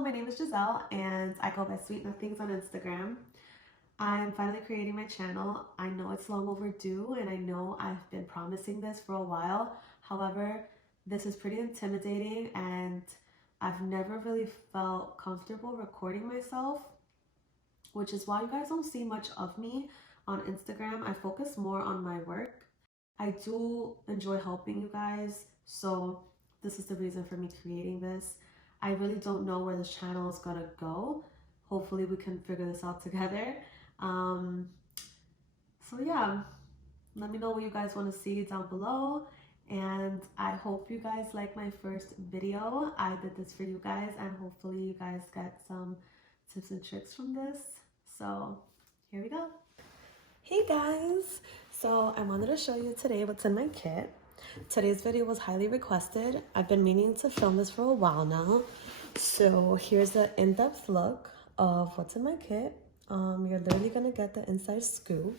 my name is Giselle and I go by Sweet Nothings on Instagram. I'm finally creating my channel. I know it's long overdue and I know I've been promising this for a while. However, this is pretty intimidating and I've never really felt comfortable recording myself, which is why you guys don't see much of me on Instagram. I focus more on my work. I do enjoy helping you guys, so this is the reason for me creating this. I really don't know where this channel is gonna go. Hopefully we can figure this out together. So yeah, let me know what you guys want to see down below, and I hope you guys like my first video. I did this for you guys and hopefully you guys get some tips and tricks from this. So here we go. Hey guys, so I wanted to show you today what's in my kit. Today's video was highly requested. I've been meaning to film this for a while now. So here's an in-depth look of what's in my kit. You're literally gonna get the inside scoop.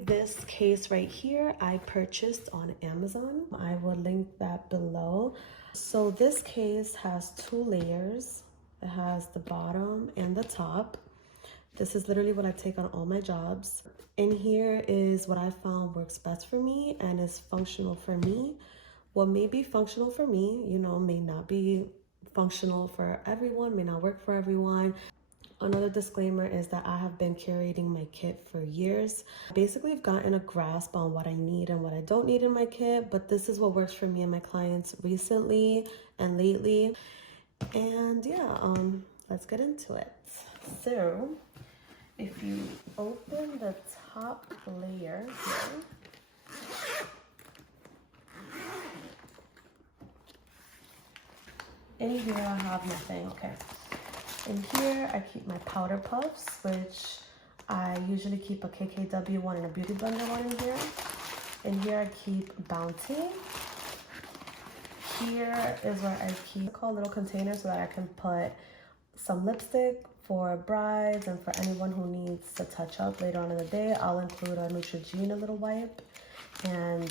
This case right here I purchased on Amazon. I will link that below. So this case has 2 layers. It has the bottom and the top. This is literally what I take on all my jobs. In here is what I found works best for me and is functional for me. What may be functional for me, you know, may not be functional for everyone, may not work for everyone. Another disclaimer is that I have been curating my kit for years. Basically, I've gotten a grasp on what I need and what I don't need in my kit, but this is what works for me and my clients recently and lately. And yeah, let's get into it. So, if you open the top layer here, in here I have nothing, okay. In here I keep my powder puffs, which I usually keep a KKW one and a Beauty Blender one in here. In here I keep Bounty. Here is where I keep a little container so that I can put some lipstick for brides and for anyone who needs to touch up later on in the day. I'll include a Neutrogena little wipe. And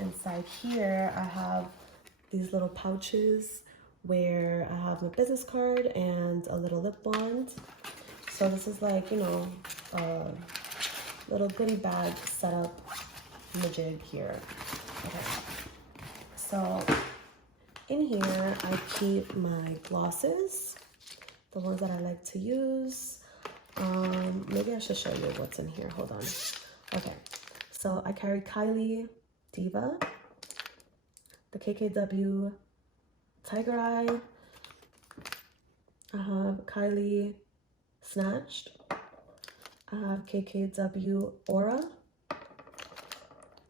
inside here I have these little pouches where I have my business card and a little lip bond. So this is like, you know, a little goodie bag setup majig here. Okay. So in here I keep my glosses, the ones that I like to use. Maybe I should show you what's in here. Hold on. Okay. So I carry Kylie Diva, the KKW Tiger Eye. I have Kylie Snatched. I have KKW Aura.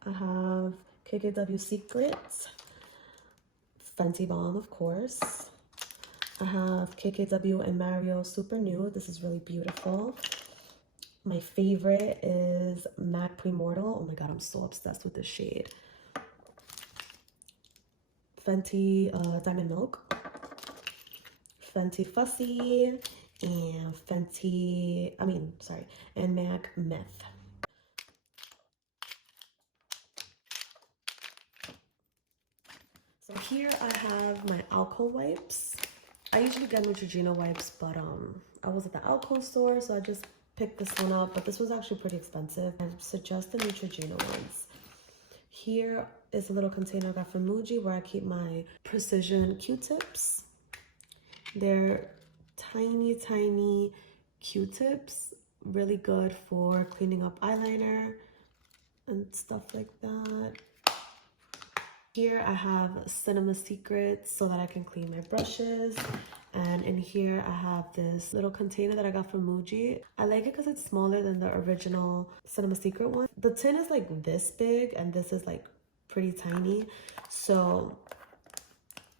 I have KKW Secrets. Fenty Balm, of course. I have KKW and Mario Super Nude. This is really beautiful. My favorite is MAC Premortal. Oh my god, I'm so obsessed with this shade. Fenty Diamond Milk, Fenty Fussy, and and MAC Myth. So here I have my Alcone Wipes. I usually get Neutrogena wipes, but I was at the Alcone store, so I just picked this one up, but this was actually pretty expensive. I suggest the Neutrogena ones. Here is a little container I got from Muji where I keep my precision Q-tips. They're tiny, tiny Q-tips, really good for cleaning up eyeliner and stuff like that. Here I have Cinema Secrets so that I can clean my brushes. And in here I have this little container that I got from Muji. I like it because it's smaller than the original Cinema Secret one. The tin is like this big and this is like pretty tiny. So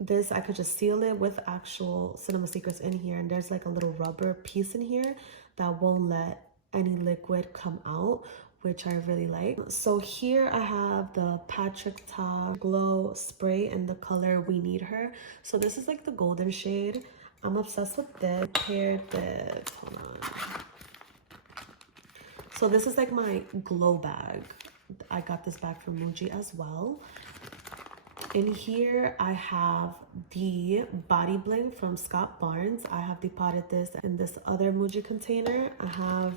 this, I could just seal it with actual Cinema Secrets in here. And there's like a little rubber piece in here that won't let any liquid come out, which I really like. So here I have the Patrick Ta Glow Spray in the color We Need Her. So this is like the golden shade. I'm obsessed with this. Paired with, hold on. So this is like my glow bag. I got this bag from Muji as well. In here, I have the Body Bling from Scott Barnes. I have depotted this in this other Muji container. I have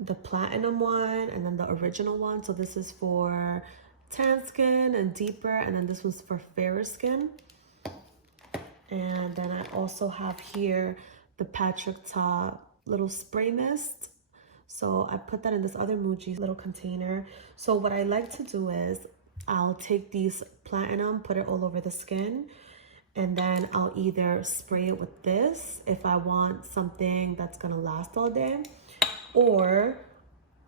the platinum one and then the original one. So this is for tan skin and deeper, and then this one's for fairer skin. And then I also have here the Patrick Ta little spray mist. So I put that in this other Muji little container. So what I like to do is I'll take these platinum, put it all over the skin, and then I'll either spray it with this if I want something that's gonna last all day, or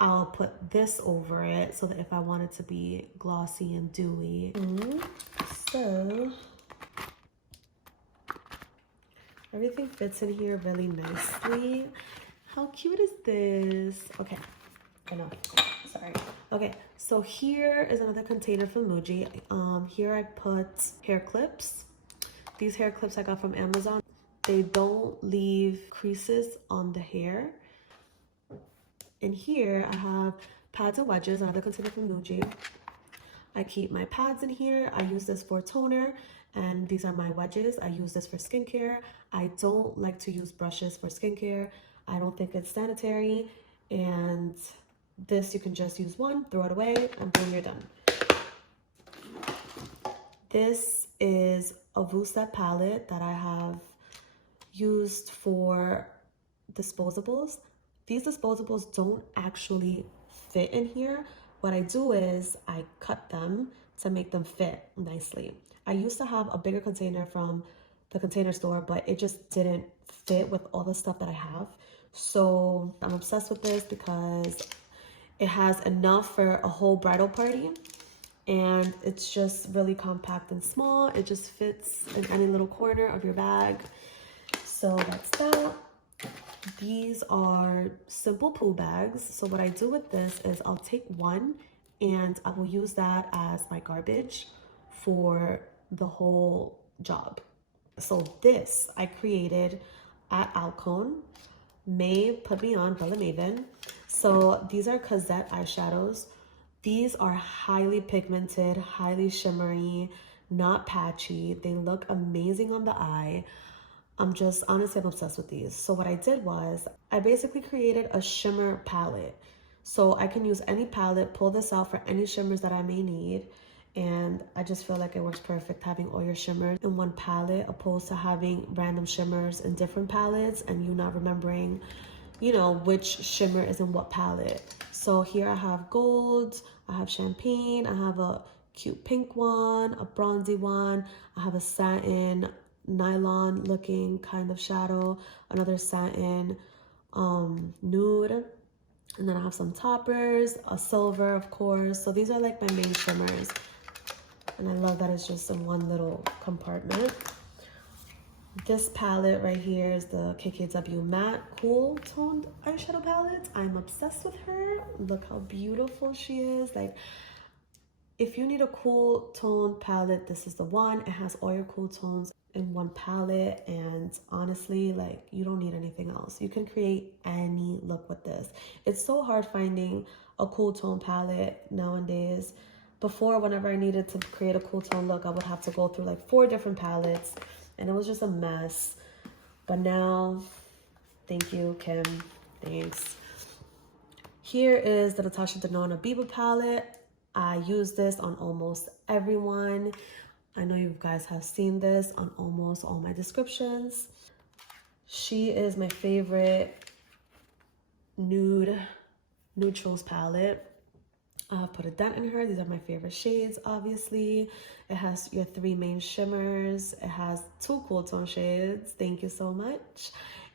I'll put this over it so that if I want it to be glossy and dewy. So everything fits in here really nicely. How cute is this? Okay, enough. Sorry. Okay, so here is another container from Muji. Here I put hair clips. These hair clips I got from Amazon. They don't leave creases on the hair. And here I have pads and wedges, another container from Muji. I keep my pads in here. I use this for toner, and these are my wedges. I use this for skincare. I don't like to use brushes for skincare. I don't think it's sanitary, and this you can just use one, throw it away, and boom, you're done. This is a Vueset palette that I have used for disposables. These disposables don't actually fit in here. What I do is I cut them to make them fit nicely. I used to have a bigger container from the container store, but it just didn't fit with all the stuff that I have. So I'm obsessed with this because it has enough for a whole bridal party, and it's just really compact and small. It just fits in any little corner of your bag. So that's that. These are simple Poo Bags. So what I do with this is I'll take one and I will use that as my garbage for the whole job. So this I created at Alcone. May put me on, Bella Maven. So these are Cosette eyeshadows. These are highly pigmented, highly shimmery, not patchy. They look amazing on the eye. Honestly, I'm obsessed with these. So what I did was I basically created a shimmer palette. So I can use any palette, pull this out for any shimmers that I may need. And I just feel like it works perfect having all your shimmers in one palette, opposed to having random shimmers in different palettes and you not remembering, you know, which shimmer is in what palette. So here I have gold, I have champagne, I have a cute pink one, a bronzy one, I have a satin nylon looking kind of shadow, another satin nude, and then I have some toppers, a silver of course. So these are like my main shimmers, and I love that it's just in one little compartment. This palette right here is the KKW Matte Cool Toned Eyeshadow Palette. I'm obsessed with her. Look how beautiful she is. Like, if you need a cool toned palette, this is the one. It has all your cool tones in one palette, and honestly, like, you don't need anything else. You can create any look with this. It's so hard finding a cool tone palette nowadays. Before, whenever I needed to create a cool tone look, I would have to go through like 4 different palettes, and it was just a mess. But now, thank you, Kim. Thanks. Here is the Natasha Denona Biba palette. I use this on almost everyone. I know you guys have seen this on almost all my descriptions. She is my favorite nude neutrals palette. I put a dent in her. These are my favorite shades, obviously. It has your 3 main shimmers. It has 2 cool tone shades. Thank you so much.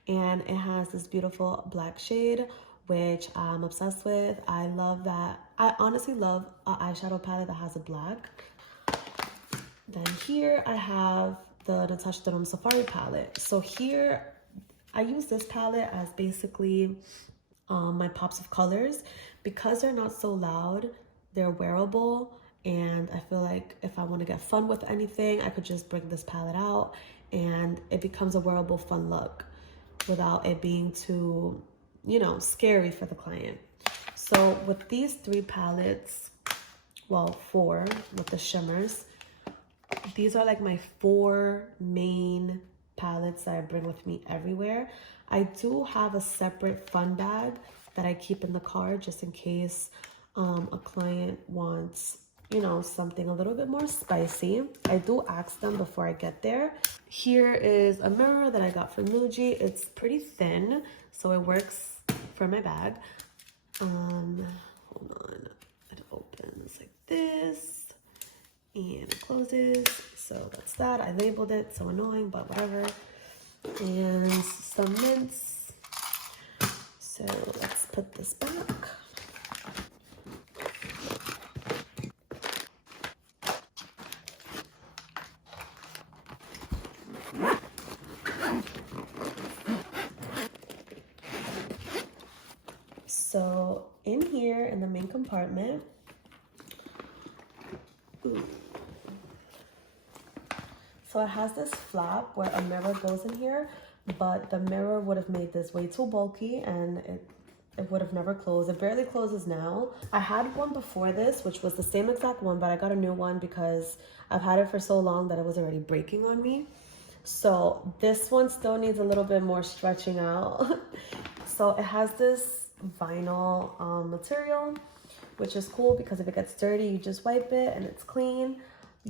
And it has this beautiful black shade, which I'm obsessed with. I love that. I honestly love an eyeshadow palette that has a black. Then here I have the Natasha Denona Safari palette. So here I use this palette as basically my pops of colors. Because they're not so loud, they're wearable, and I feel like if I want to get fun with anything, I could just bring this palette out and it becomes a wearable fun look without it being too, you know, scary for the client. So with these 3 palettes, well, 4 with the shimmers, these are like my 4 main palettes that I bring with me everywhere. I do have a separate fun bag that I keep in the car just in case a client wants, you know, something a little bit more spicy. I do ask them before I get there. Here is a mirror that I got from Muji. It's pretty thin, so it works for my bag. Hold on. It opens like this and it closes. So that's that. I labeled it, so annoying, but whatever. And some mints. So let's put this back. So in here in the main compartment, so it has this flap where a mirror goes in here, but the mirror would have made this way too bulky and it would have never closed. It barely closes now. I had one before this, which was the same exact one, but I got a new one because I've had it for so long that it was already breaking on me. So this one still needs a little bit more stretching out. So it has this vinyl material, which is cool because if it gets dirty, you just wipe it and it's clean.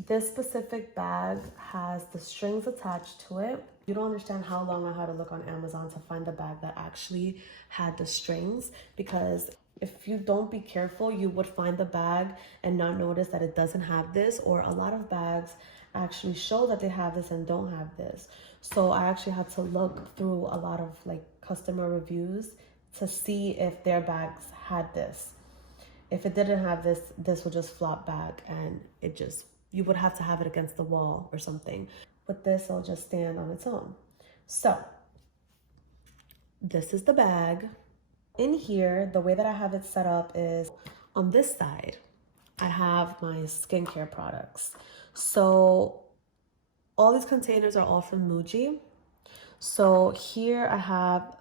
This specific bag has the strings attached to it. You don't understand how long I had to look on Amazon to find the bag that actually had the strings, because if you don't be careful, you would find the bag and not notice that it doesn't have this, or a lot of bags actually show that they have this and don't have this. So I actually had to look through a lot of like customer reviews to see if their bags had this. If it didn't have this, this would just flop back and it just, you would have to have it against the wall or something. With this, it'll just stand on its own. So this is the bag. In here, the way that I have it set up is on this side, I have my skincare products. So all these containers are all from Muji. So here I have,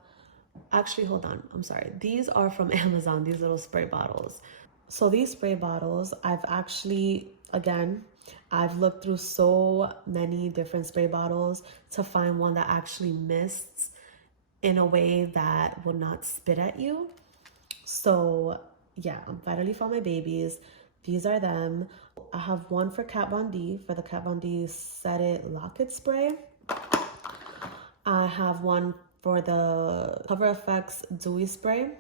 actually, hold on, I'm sorry. These are from Amazon, these little spray bottles. So these spray bottles, I've actually, again, I've looked through so many different spray bottles to find one that actually mists in a way that would not spit at you. So yeah, I'm finally found my babies. These are them. I have one for Kat Von D, for the Kat Von D Set It Lock It spray. I have one for the Cover FX Dewy spray.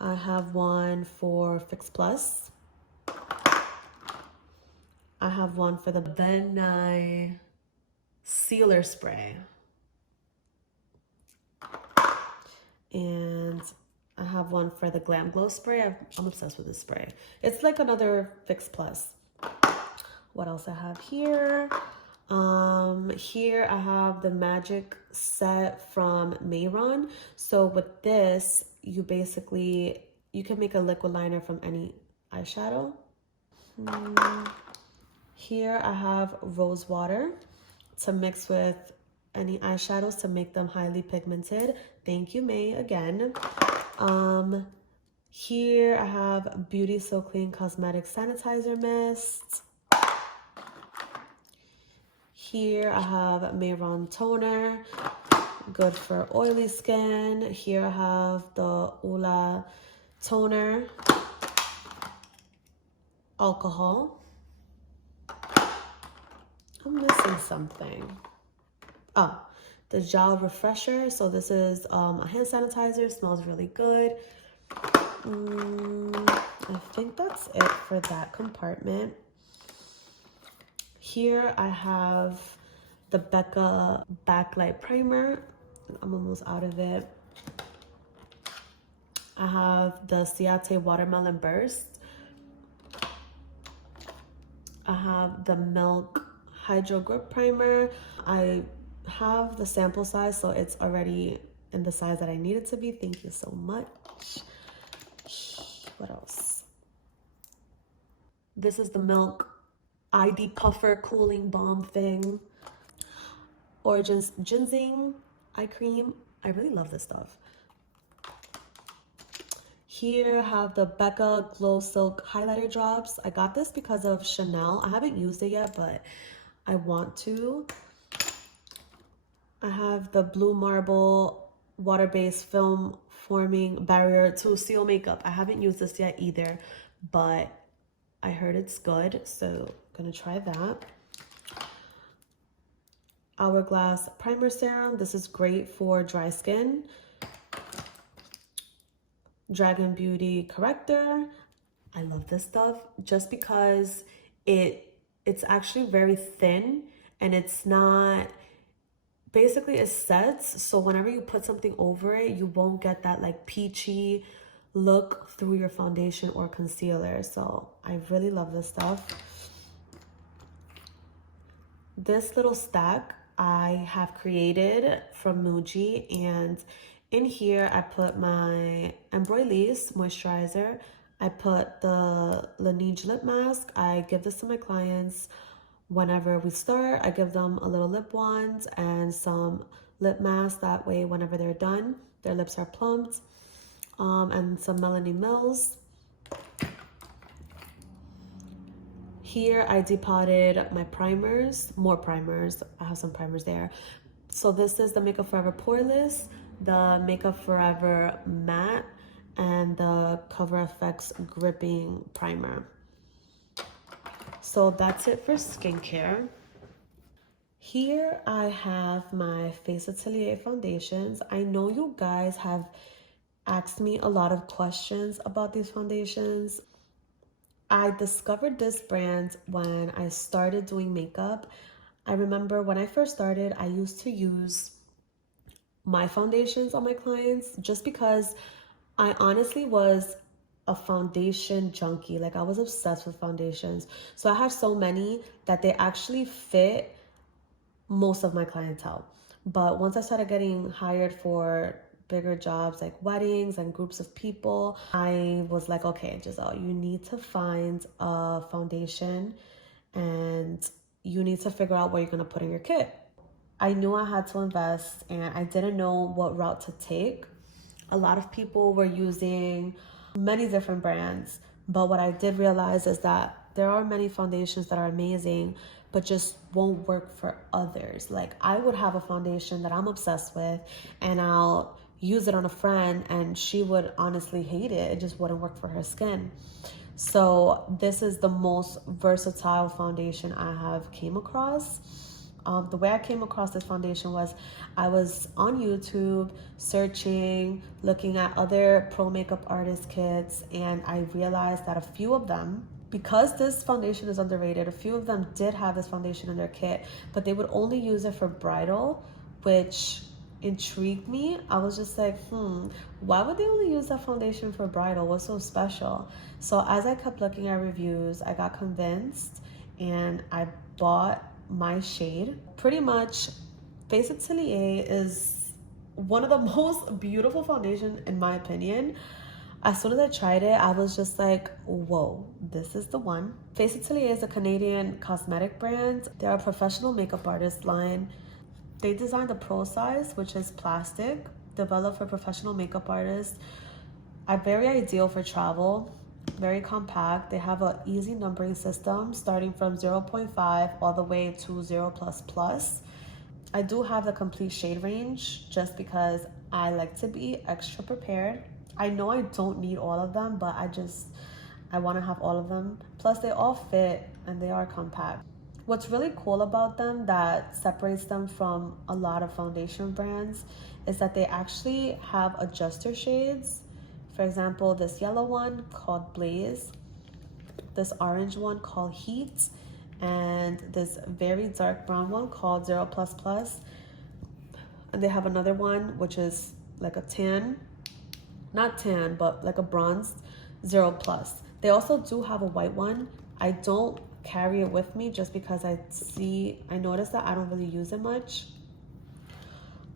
I have one for Fix Plus. I have one for the Ben Nye Sealer spray. And I have one for the Glam Glow spray. I'm obsessed with this spray. It's like another Fix Plus. What else I have here? Here I have the Magic set from Mayron. So with this, you basically, you can make a liquid liner from any eyeshadow. Here I have rose water to mix with any eyeshadows to make them highly pigmented. Thank you, May, again. Here I have Beauty So Clean Cosmetic Sanitizer Mist. Here I have Mayron Toner, good for oily skin. Here I have the Ula Toner, alcohol. I'm missing something. Oh, the Gel Refresher. So this is a hand sanitizer, smells really good. I think that's it for that compartment. Here I have the Becca Backlight Primer. I'm almost out of it. I have the Ciate Watermelon Burst. I have the Milk Hydro Grip Primer. I have the sample size, so it's already in the size that I need it to be. Thank you so much. What else? This is the Milk ID Puffer Cooling Balm thing. Origins Ginseng Eye Cream. I really love this stuff. Here I have the Becca Glow Silk Highlighter Drops. I got this because of Chanel. I haven't used it yet, but I want to. I have the Blue Marble water-based film forming barrier to seal makeup. I haven't used this yet either, but I heard it's good, so I'm gonna try that. Hourglass Primer Serum. This is great for dry skin. Dragon Beauty Corrector. I love this stuff just because it's actually very thin and it's not, basically it sets, so whenever you put something over it, you won't get that like peachy look through your foundation or concealer. So I really love this stuff. This little stack I have created from Muji, and in here I put my Embroilise moisturizer. I put the Laneige lip mask. I give this to my clients whenever we start. I give them a little lip wand and some lip mask. That way, whenever they're done, their lips are plumped. And some Melanie Mills. Here I depotted my primers, more primers. I have some primers there. So this is the Makeup Forever Poreless, the Makeup Forever Matte, and the Cover FX Gripping Primer. So that's it for skincare. Here I have my Face Atelier foundations. I know you guys have asked me a lot of questions about these foundations. I discovered this brand when I started doing makeup. I remember when I first started, I used to use my foundations on my clients just because I honestly was a foundation junkie. Like I was obsessed with foundations. So I have so many that they actually fit most of my clientele. But once I started getting hired for bigger jobs like weddings and groups of people, I was like, okay, Giselle, you need to find a foundation and you need to figure out what you're gonna put in your kit. I knew I had to invest and I didn't know what route to take. A lot of people were using many different brands, but what I did realize is that there are many foundations that are amazing, but just won't work for others. Like I would have a foundation that I'm obsessed with and I'll use it on a friend and she would honestly hate it. It just wouldn't work for her skin. So this is the most versatile foundation I have came across. The way I came across this foundation was I was on YouTube searching, looking at other pro makeup artist kits, and I realized that a few of them, because this foundation is underrated, a few of them did have this foundation in their kit, but they would only use it for bridal, which intrigued me. I was just like, why would they only use that foundation for bridal? What's so special? So as I kept looking at reviews, I got convinced and I bought my shade. Pretty much, Face Atelier is one of the most beautiful foundations in my opinion. As soon as I tried it, I was just like, whoa, this is the one. Face Atelier is a Canadian cosmetic brand. They're a professional makeup artist line. They designed the Pro size, which is plastic, developed for professional makeup artists. Very ideal for travel, very compact. They have an easy numbering system starting from 0.5 all the way to 0++. I do have the complete shade range just because I like to be extra prepared. I know I don't need all of them, but I want to have all of them. Plus they all fit and they are compact. What's really cool about them that separates them from a lot of foundation brands is that they actually have adjuster shades. For example, this yellow one called Blaze, this orange one called Heat, and this very dark brown one called 0++. And they have another one which is like a tan, not tan, but like a bronzed 0+. They also do have a white one. I don't carry it with me just because I noticed that I don't really use it much.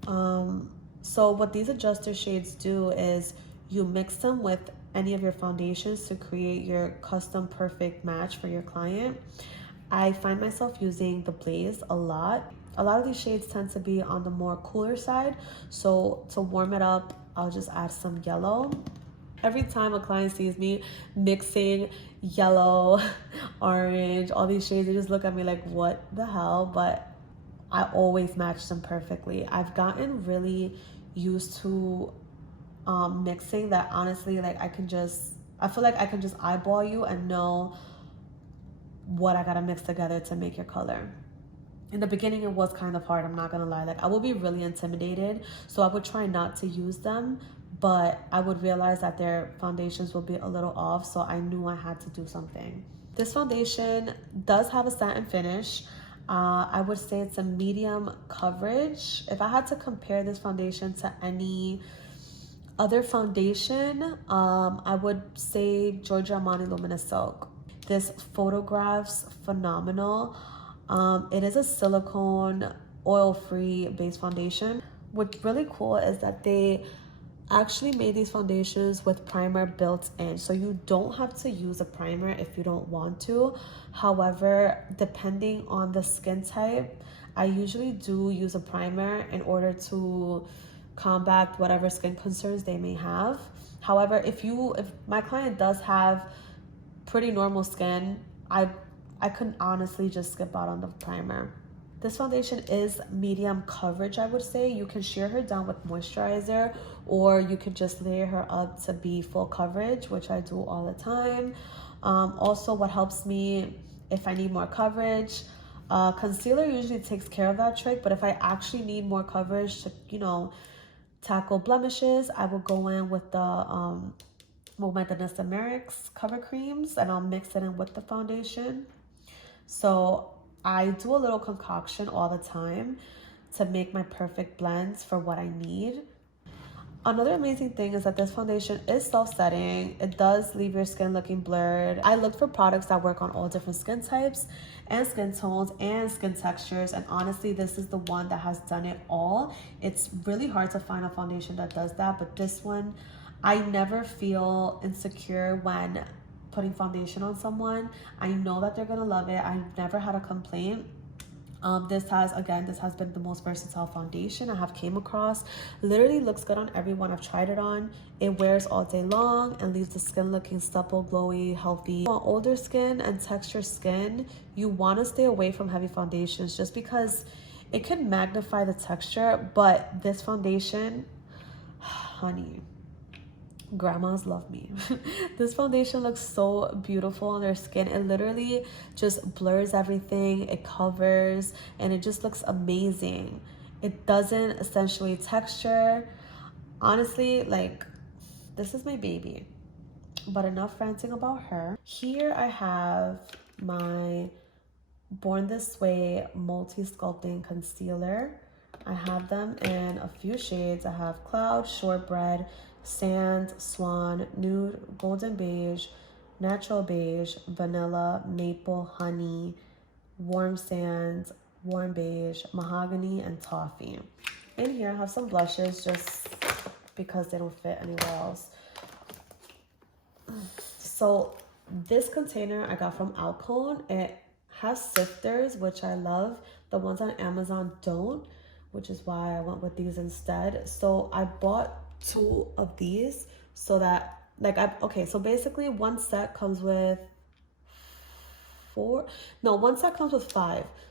So what these adjuster shades do is you mix them with any of your foundations to create your custom perfect match for your client. I find myself using the Blaze a lot. A lot of these shades tend to be on the more cooler side, so to warm it up, I'll just add some yellow. Every time a client sees me mixing yellow, orange, all these shades, they just look at me like, what the hell? But I always match them perfectly. I've gotten really used to mixing that, honestly, like I feel like I can just eyeball you and know what I gotta mix together to make your color. In the beginning, it was kind of hard, I'm not gonna lie. Like I would be really intimidated, so I would try not to use them, but I would realize that their foundations will be a little off, so I knew I had to do something. This foundation does have a satin finish. I would say it's a medium coverage. If I had to compare this foundation to any other foundation, I would say Giorgio Armani Luminous Silk. This photographs phenomenal. It is a silicone oil-free base foundation. What's really cool is that they actually made these foundations with primer built in, so you don't have to use a primer if you don't want to. However, depending on the skin type, I usually do use a primer in order to combat whatever skin concerns they may have. However, if my client does have pretty normal skin, I could honestly just skip out on the primer. This foundation is medium coverage, I would say. You can sheer her down with moisturizer, or you could just layer her up to be full coverage, which I do all the time. Also, what helps me if I need more coverage, concealer usually takes care of that trick, but if I actually need more coverage to, you know, tackle blemishes, I will go in with the my Danessa Merrick's cover creams, and I'll mix it in with the foundation. So I do a little concoction all the time to make my perfect blends for what I need. Another amazing thing is that this foundation is self-setting. It does leave your skin looking blurred. I look for products that work on all different skin types and skin tones and skin textures, and honestly, this is the one that has done it all. It's really hard to find a foundation that does that, but this one, I never feel insecure when putting foundation on someone. I know that they're gonna love it. I've never had a complaint. This has been the most versatile foundation I have came across. Literally looks good on everyone I've tried it on. It wears all day long and leaves the skin looking supple, glowy, healthy. On older skin and texture skin, you want to stay away from heavy foundations just because it can magnify the texture. But this foundation, honey, grandmas love me. This foundation looks so beautiful on their skin. It literally just blurs everything, it covers, and it just looks amazing. It doesn't essentially texture. Honestly, like, this is my baby. But enough ranting about her. Here I have my Born This Way multi-sculpting concealer. I have them in a few shades. I have Cloud, Shortbread, Sand, Swan, Nude, Golden Beige, Natural Beige, Vanilla, Maple, Honey, Warm Sand, Warm Beige, Mahogany, and Toffee. In here I have some blushes just because they don't fit anywhere else. So this container I got from Alcone. It has sifters, which I love. The ones on Amazon don't, which is why I went with these instead. So I bought 2 of these so that, like, so basically one set comes with 5.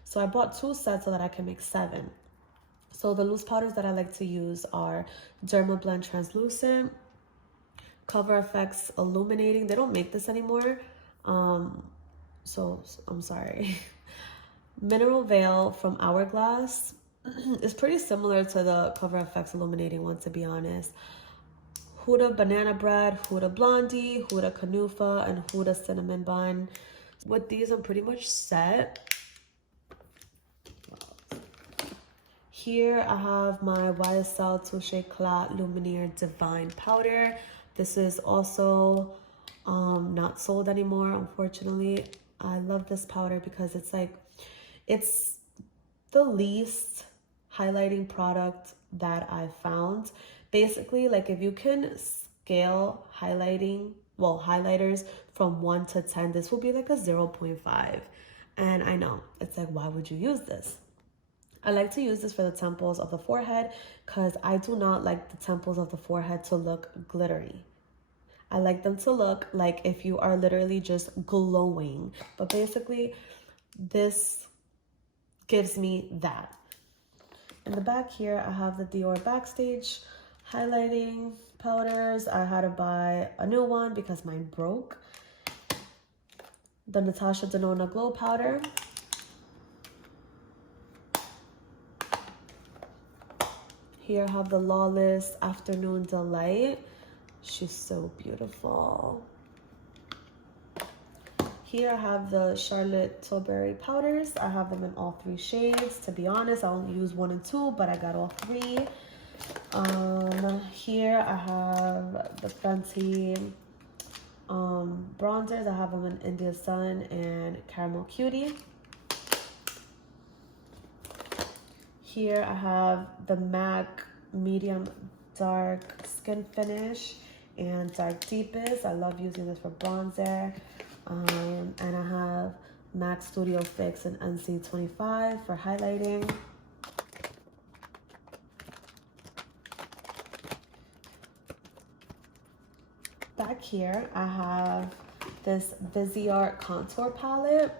So I bought 2 sets so that I can make 7. So the loose powders that I like to use are Derma Blend Translucent, Cover FX Illuminating. They don't make this anymore, so I'm sorry. Mineral Veil from Hourglass. It's pretty similar to the Cover FX Illuminating one, to be honest. Huda Banana Bread, Huda Blondie, Huda Canufa, and Huda Cinnamon Bun. With these, I'm pretty much set. Here I have my YSL Touche Eclat Luminaire Divine Powder. This is also not sold anymore, unfortunately. I love this powder because it's the least highlighting product that I found. Basically, like, if you can scale highlighters from 1 to 10, this will be like a 0.5. And I know, it's like, why would you use this? I like to use this for the temples of the forehead because I do not like the temples of the forehead to look glittery. I like them to look like if you are literally just glowing. But basically, this gives me that. In the back here, I have the Dior Backstage highlighting powders. I had to buy a new one because mine broke. The Natasha Denona Glow Powder. Here I have the Lawless Afternoon Delight. She's so beautiful. Here I have the Charlotte Tilbury powders. I have them in all 3 shades. To be honest, I only use 1 and 2, but I got all 3. Here I have the Fenty bronzers. I have them in India Sun and Caramel Cutie. Here I have the MAC Medium Dark Skin Finish and Dark Deepest. I love using this for bronzer. And I have MAC Studio Fix and NC25 for highlighting. Back here, I have this Viseart Contour Palette.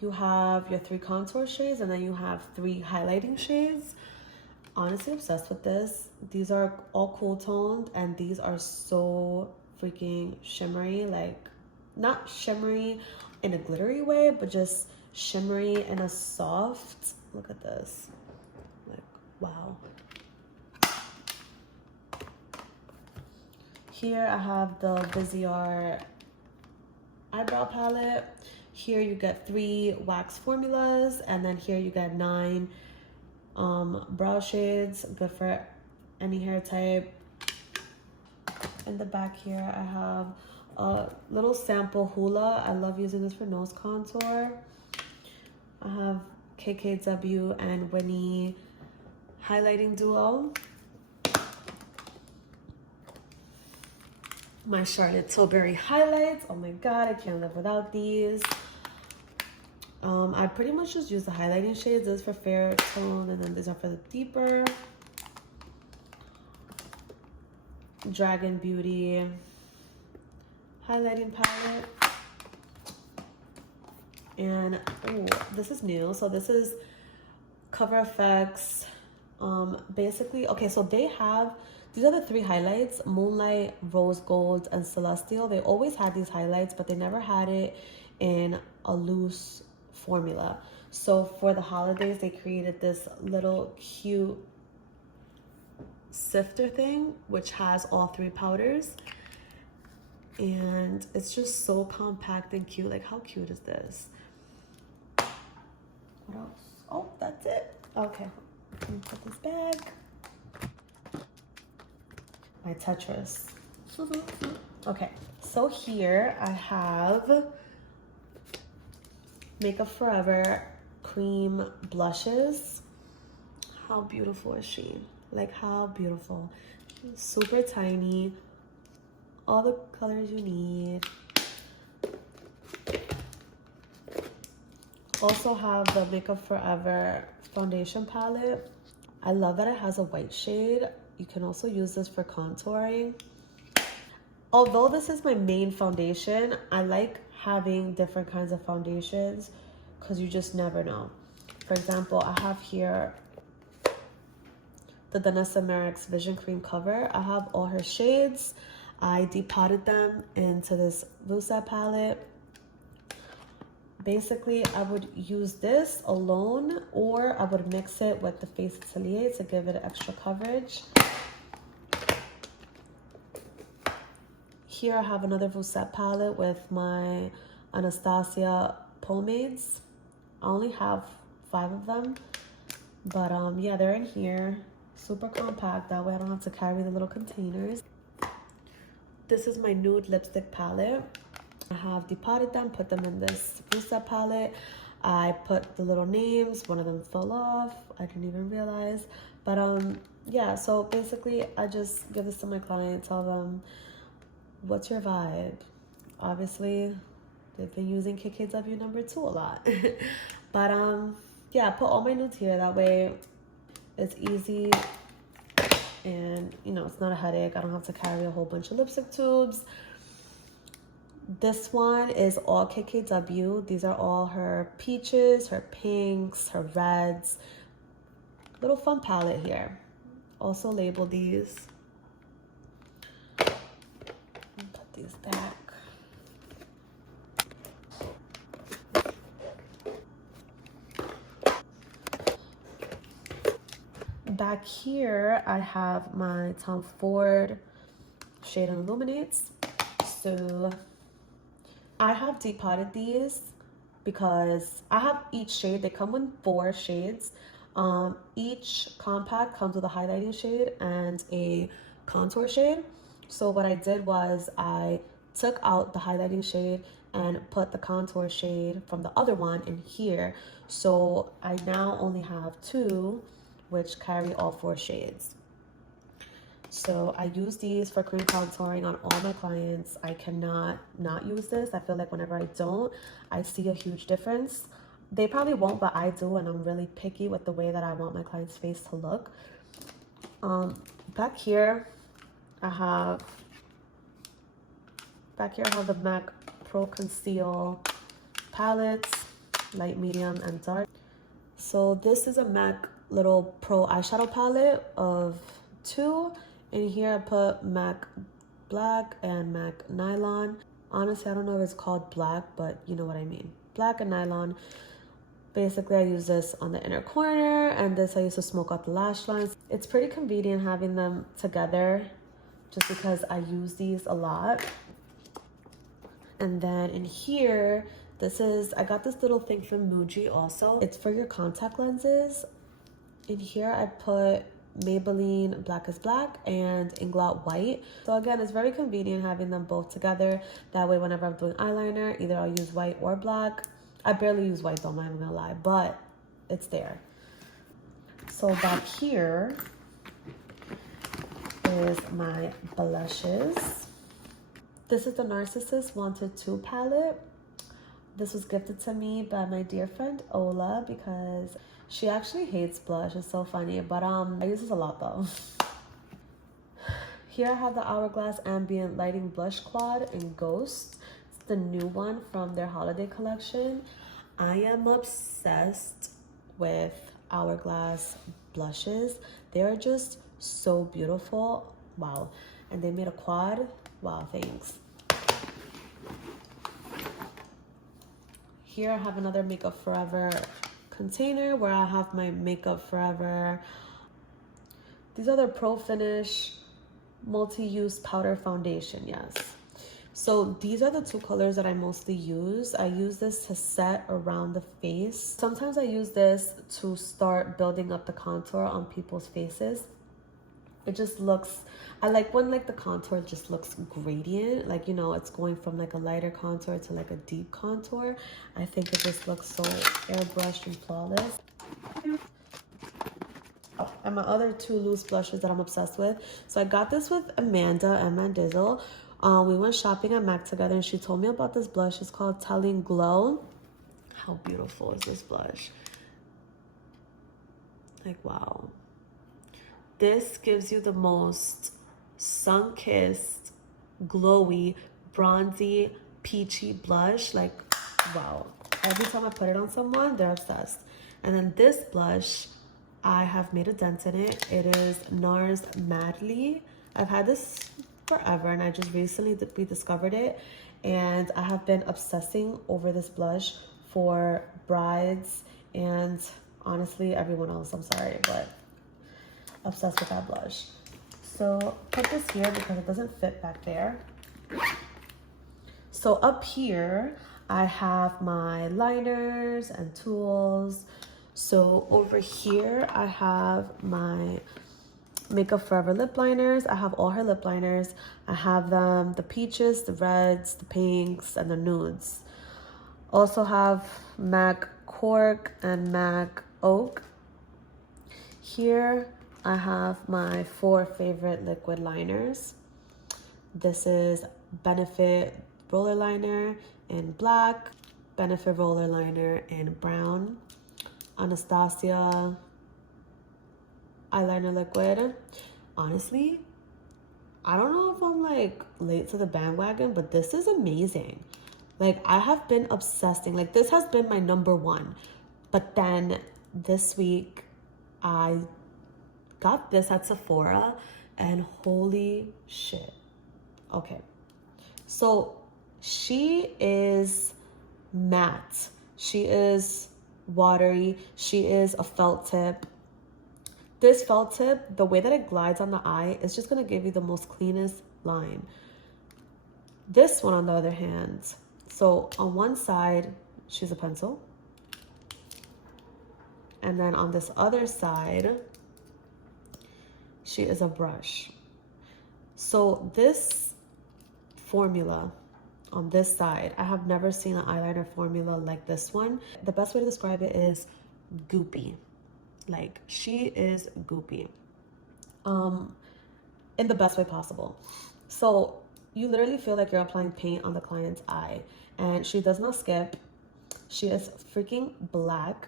You have your 3 contour shades and then you have 3 highlighting shades. Honestly obsessed with this. These are all cool toned and these are so freaking shimmery. Like, not shimmery in a glittery way, but just shimmery in a soft. Look at this. Like, wow. Here I have the Viseart eyebrow palette. Here you get 3 wax formulas, and then here you get 9 brow shades, good for any hair type. In the back here I have a little sample hula. I love using this for nose contour. I have KKW and Winnie highlighting duo. My Charlotte Tilbury highlights. Oh my god, I can't live without these. I pretty much just use the highlighting shades. This is for fair tone, and then these are for the deeper. Dragon Beauty highlighting palette. And oh, this is new. So this is Cover FX. Basically, okay, so they have, these are the 3 highlights: Moonlight, Rose Gold, and Celestial. They always had these highlights, but they never had it in a loose formula. So for the holidays, they created this little cute sifter thing, which has all 3 powders. And it's just so compact and cute. Like, how cute is this? What else? Oh, that's it. Okay, let me put this back. My Tetris. Okay, so here I have Makeup Forever cream blushes. How beautiful is she? Like, how beautiful. Super tiny. All the colors you need. Also have the Makeup Forever foundation palette. I love that it has a white shade. You can also use this for contouring. Although this is my main foundation, I like having different kinds of foundations because you just never know. For example, I have here the Danessa Merrick's Vision Cream Cover. I have all her shades. I depotted them into this Vueset palette. Basically, I would use this alone, or I would mix it with the Face Atelier to give it extra coverage. Here I have another Vueset palette with my Anastasia pomades. I only have 5 of them, but yeah, they're in here. Super compact, that way I don't have to carry the little containers. This is my nude lipstick palette. I have depotted them, put them in this Vueset palette. I put the little names. One of them fell off. I didn't even realize. But yeah, so basically I just give this to my client, tell them, what's your vibe? Obviously, they've been using KKW #2 a lot. But yeah, I put all my nudes here. That way it's easy. And, you know, it's not a headache. I don't have to carry a whole bunch of lipstick tubes. This one is all KKW. These are all her peaches, her pinks, her reds. Little fun palette here. Also label these. Put these back. Back here, I have my Tom Ford Shade and Illuminates. So I have depotted these because I have each shade. They come with 4 shades. Each compact comes with a highlighting shade and a contour shade. So what I did was I took out the highlighting shade and put the contour shade from the other one in here. So I now only have 2, which carry all 4 shades. So I use these for cream contouring on all my clients. I cannot not use this. I feel like whenever I don't, I see a huge difference. They probably won't, but I do, and I'm really picky with the way that I want my client's face to look. Back here I have the MAC Pro Conceal palettes, light, medium, and dark. So this is a MAC little Pro eyeshadow palette of 2. In here I put MAC Black and MAC Nylon. Honestly, I don't know if it's called black, but you know what I mean. Black and nylon. Basically, I use this on the inner corner, and this I use to smoke out the lash lines. It's pretty convenient having them together just because I use these a lot. And then in here, I got this little thing from Muji also. It's for your contact lenses. In here, I put Maybelline Black is Black and Inglot White. So again, it's very convenient having them both together. That way, whenever I'm doing eyeliner, either I'll use white or black. I barely use white though, I'm not even gonna lie, but it's there. So back here is my blushes. This is the Narcissus Wanted 2 palette. This was gifted to me by my dear friend Ola because she actually hates blush. It's so funny, but I use this a lot though. Here I have the Hourglass Ambient Lighting Blush Quad in Ghost. It's the new one from their holiday collection. I am obsessed with Hourglass blushes. They're just so beautiful. Wow. And they made a quad. Wow, thanks. Here I have another Makeup Forever container where I have my Makeup Forever. These are the Pro Finish multi-use powder foundation. Yes. So these are the 2 colors that I mostly use. I use this to set around the face. Sometimes I use this to start building up the contour on people's faces. It just looks, I like when like the contour just looks gradient, like, you know, it's going from like a lighter contour to like a deep contour. I think it just looks so airbrushed and flawless. And my other 2 loose blushes that I'm obsessed with. So I got this with Amanda and Mandizzle. We went shopping at MAC together and she told me about this blush. It's called Telling Glow. How beautiful is this blush? Like, wow. This gives you the most sun-kissed, glowy, bronzy, peachy blush. Like, wow. Every time I put it on someone, they're obsessed. And then this blush, I have made a dent in it. It is NARS Madly. I've had this forever and I just recently rediscovered it. And I have been obsessing over this blush for brides and honestly everyone else. I'm sorry, but obsessed with that blush. So put this here because it doesn't fit back there. So up here I have my liners and tools. So over here I have my Makeup Forever lip liners. I have all her lip liners. I have them, the peaches, the reds, the pinks, and the nudes. Also have MAC Cork and MAC Oak. Here I have my 4 favorite liquid liners. This is Benefit Roller Liner in black, Benefit Roller Liner in brown, Anastasia eyeliner liquid. Honestly, I don't know if I'm like late to the bandwagon, but this is amazing. Like, I have been obsessing. Like, this has been my number one. But then this week, I got this at Sephora, and holy shit. Okay. So, she is matte. She is watery. She is a felt tip. This felt tip, the way that it glides on the eye, is just going to give you the most cleanest line. This one, on the other hand, so on one side, she's a pencil. And then on this other side, she is a brush. So this formula on this side, I have never seen an eyeliner formula like this one. The best way to describe it is goopy. Like, she is goopy. In the best way possible. So you literally feel like you're applying paint on the client's eye. And she does not skip. She is freaking black.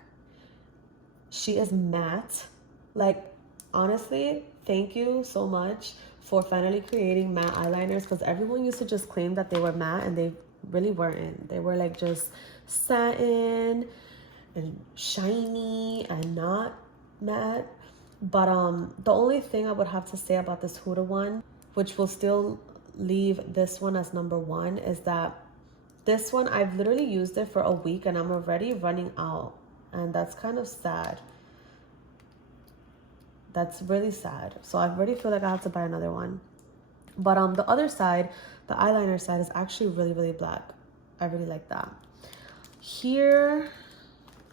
She is matte. Like, honestly, thank you so much for finally creating matte eyeliners, because everyone used to just claim that they were matte and they really weren't. They were like just satin and shiny and not matte. But the only thing I would have to say about this Huda one, which will still leave this one as number one, is that this one, I've literally used it for a week and I'm already running out. And that's kind of sad. That's really sad. So I already feel like I have to buy another one. But the other side, the eyeliner side, is actually really, really black. I really like that. Here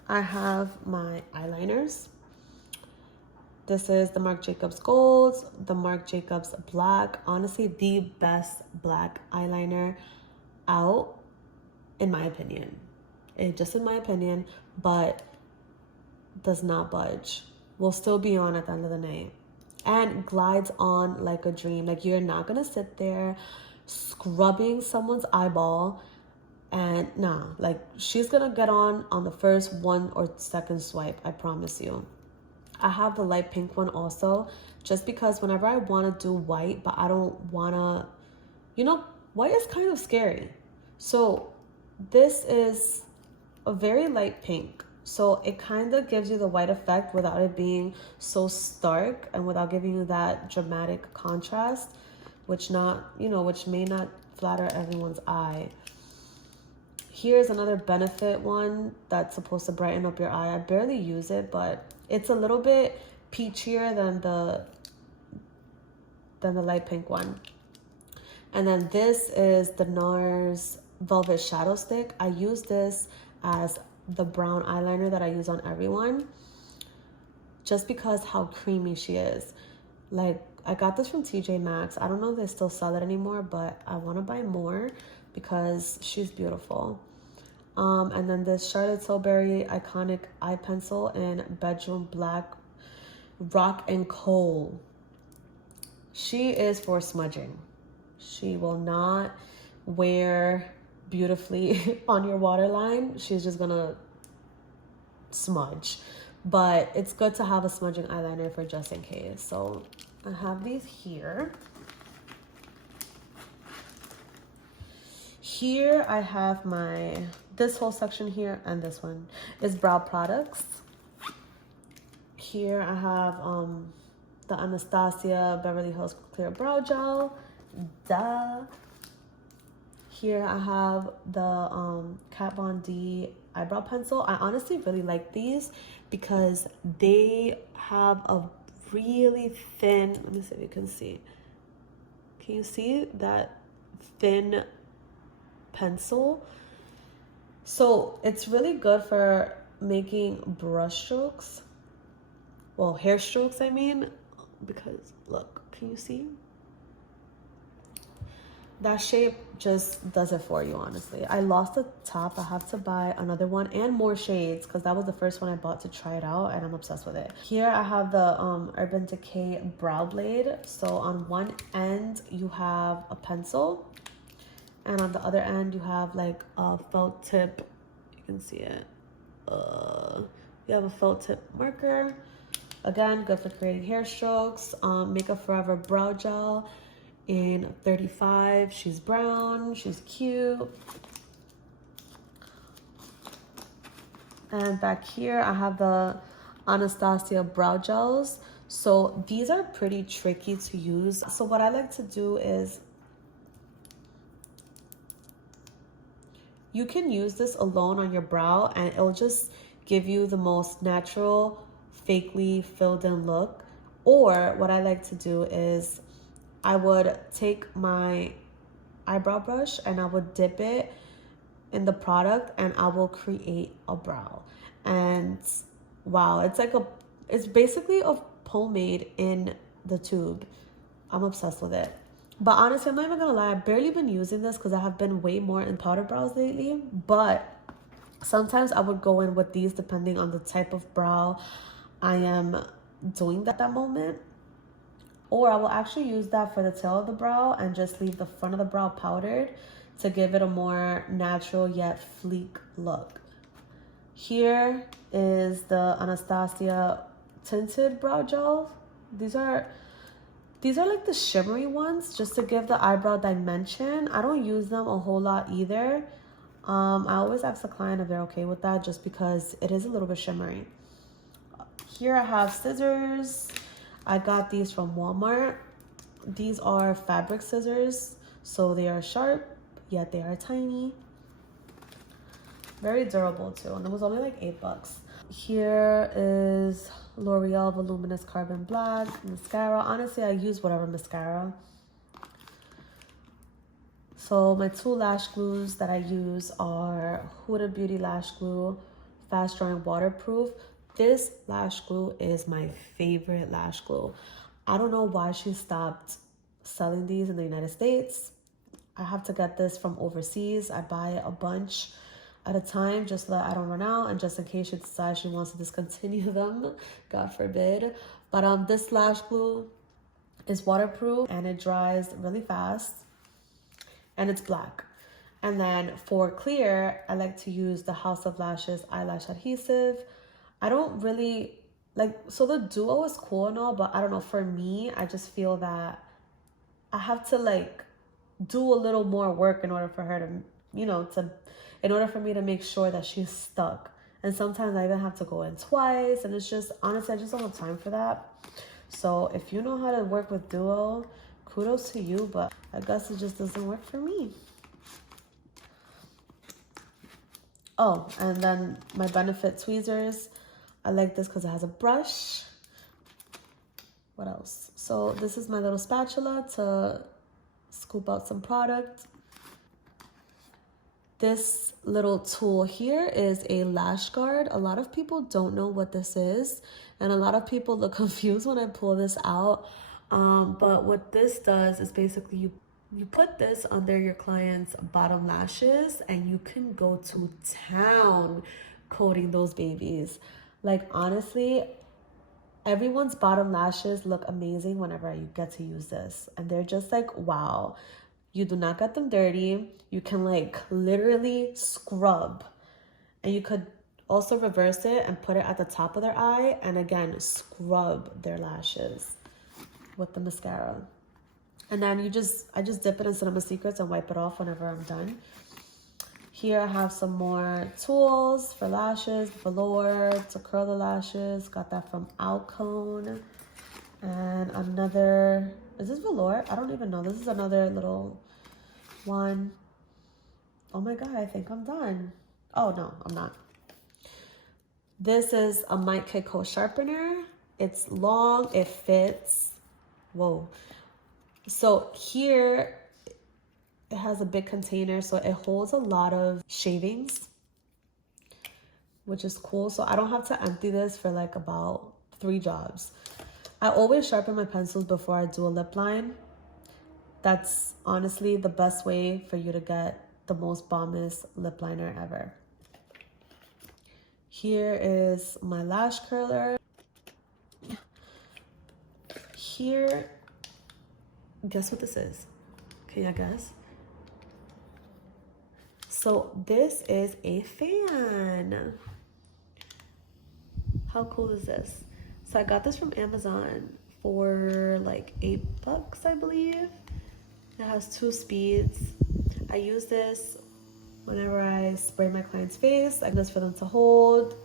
I have my eyeliners. This is the Marc Jacobs Gold, the Marc Jacobs Black. Honestly, the best black eyeliner out, in my opinion. Just in my opinion, but does not budge. Will still be on at the end of the night. And glides on like a dream. Like, you're not gonna sit there scrubbing someone's eyeball. And nah, like, she's gonna get on the first one or second swipe, I promise you. I have the light pink one also, just because whenever I want to do white, but I don't want to, you know, white is kind of scary. So this is a very light pink. So it kind of gives you the white effect without it being so stark and without giving you that dramatic contrast, which may not flatter everyone's eye. Here's another Benefit one that's supposed to brighten up your eye. I barely use it, but it's a little bit peachier than the light pink one. And then this is the NARS Velvet Shadow Stick. I use this as the brown eyeliner that I use on everyone, just because how creamy she is. Like, I got this from TJ Maxx. I don't know if they still sell it anymore, but I want to buy more because she's beautiful. And then this Charlotte Tilbury Iconic Eye Pencil in Bedroom Black Rock and Coal. She is for smudging. She will not wear beautifully on your waterline. She's just gonna smudge. But it's good to have a smudging eyeliner for just in case. So I have these here. Here I have this whole section here, and this one is brow products. Here I have the Anastasia Beverly Hills Clear Brow Gel. Duh. Here I have the Kat Von D eyebrow pencil. I honestly really like these because they have a really thin, let me see if you can see. Can you see that thin pencil? So it's really good for making brush strokes. Well, hair strokes, I mean, because look, can you see? That shape just does it for you, honestly. I lost the top. I have to buy another one and more shades because that was the first one I bought to try it out and I'm obsessed with it. Here I have the Urban Decay Brow Blade. So on one end you have a pencil and on the other end you have like a felt tip. You can see it. You have a felt tip marker. Again, good for creating hair strokes. Makeup Forever Brow Gel in 35. She's brown, she's cute. And back here I have the Anastasia brow gels. So these are pretty tricky to use. So what I like to do is, you can use this alone on your brow and it'll just give you the most natural, fakely filled in look. Or what I like to do is I would take my eyebrow brush and I would dip it in the product and I will create a brow. And wow, it's basically a pomade in the tube. I'm obsessed with it. But honestly, I'm not even gonna lie, I've barely been using this because I have been way more in powder brows lately. But sometimes I would go in with these depending on the type of brow I am doing at that moment. Or I will actually use that for the tail of the brow and just leave the front of the brow powdered to give it a more natural yet sleek look. Here is the Anastasia tinted brow gel. These are like the shimmery ones, just to give the eyebrow dimension. I don't use them a whole lot either. I always ask the client if they're okay with that, just because it is a little bit shimmery. Here I have scissors. I got these from Walmart. These are fabric scissors, so they are sharp, yet they are tiny. Very durable too, and it was only like $8. Here is L'Oreal Voluminous Carbon Black mascara. Honestly, I use whatever mascara. So my two lash glues that I use are Huda Beauty Lash Glue, fast drying, waterproof. This lash glue is my favorite lash glue. I don't know why she stopped selling these in the United States. I have to get this from overseas. I buy a bunch at a time just so that I don't run out, and just in case she decides she wants to discontinue them, God forbid. But this lash glue is waterproof and it dries really fast, and it's black. And then for clear, I like to use the House of Lashes eyelash adhesive. I don't really like, so the duo is cool and all, but I don't know, for me, I just feel that I have to like do a little more work in order for her to, in order for me to make sure that she's stuck. And sometimes I even have to go in twice, and it's just, honestly, I just don't have time for that. So if you know how to work with duo, kudos to you, but I guess it just doesn't work for me. Oh, and then my Benefit tweezers. I like this because it has a brush. What else? So this is my little spatula to scoop out some product. This little tool here is a lash guard. A lot of people don't know what this is, and a lot of people look confused when I pull this out. But what this does is basically you put this under your client's bottom lashes and you can go to town coating those babies. Like, honestly, everyone's bottom lashes look amazing whenever you get to use this, and they're just like, wow. You do not get them dirty. You can like literally scrub, and you could also reverse it and put it at the top of their eye, and again scrub their lashes with the mascara. And then I just dip it in Cinema Secrets and wipe it off whenever I'm done. Here I have some more tools for lashes, velour to curl the lashes. Got that from Alcone. And another, is this velour? I don't even know. This is another little one. Oh my God, I think I'm done. Oh no, I'm not. This is a Mike Kiko sharpener. It's long, it fits. Whoa. So here, it has a big container, so it holds a lot of shavings, which is cool. So I don't have to empty this for like about 3 jobs. I always sharpen my pencils before I do a lip line. That's honestly the best way for you to get the most bombest lip liner ever. Here is my lash curler. Here, guess what this is? Can you guess? So this is a fan. How cool is this? So I got this from Amazon for like $8, I believe. It has 2 speeds. I use this whenever I spray my client's face. I use for them to hold.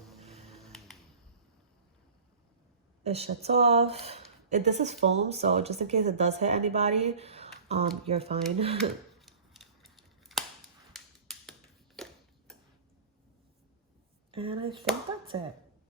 It shuts off. This is foam, so just in case it does hit anybody, you're fine. And I think that's it.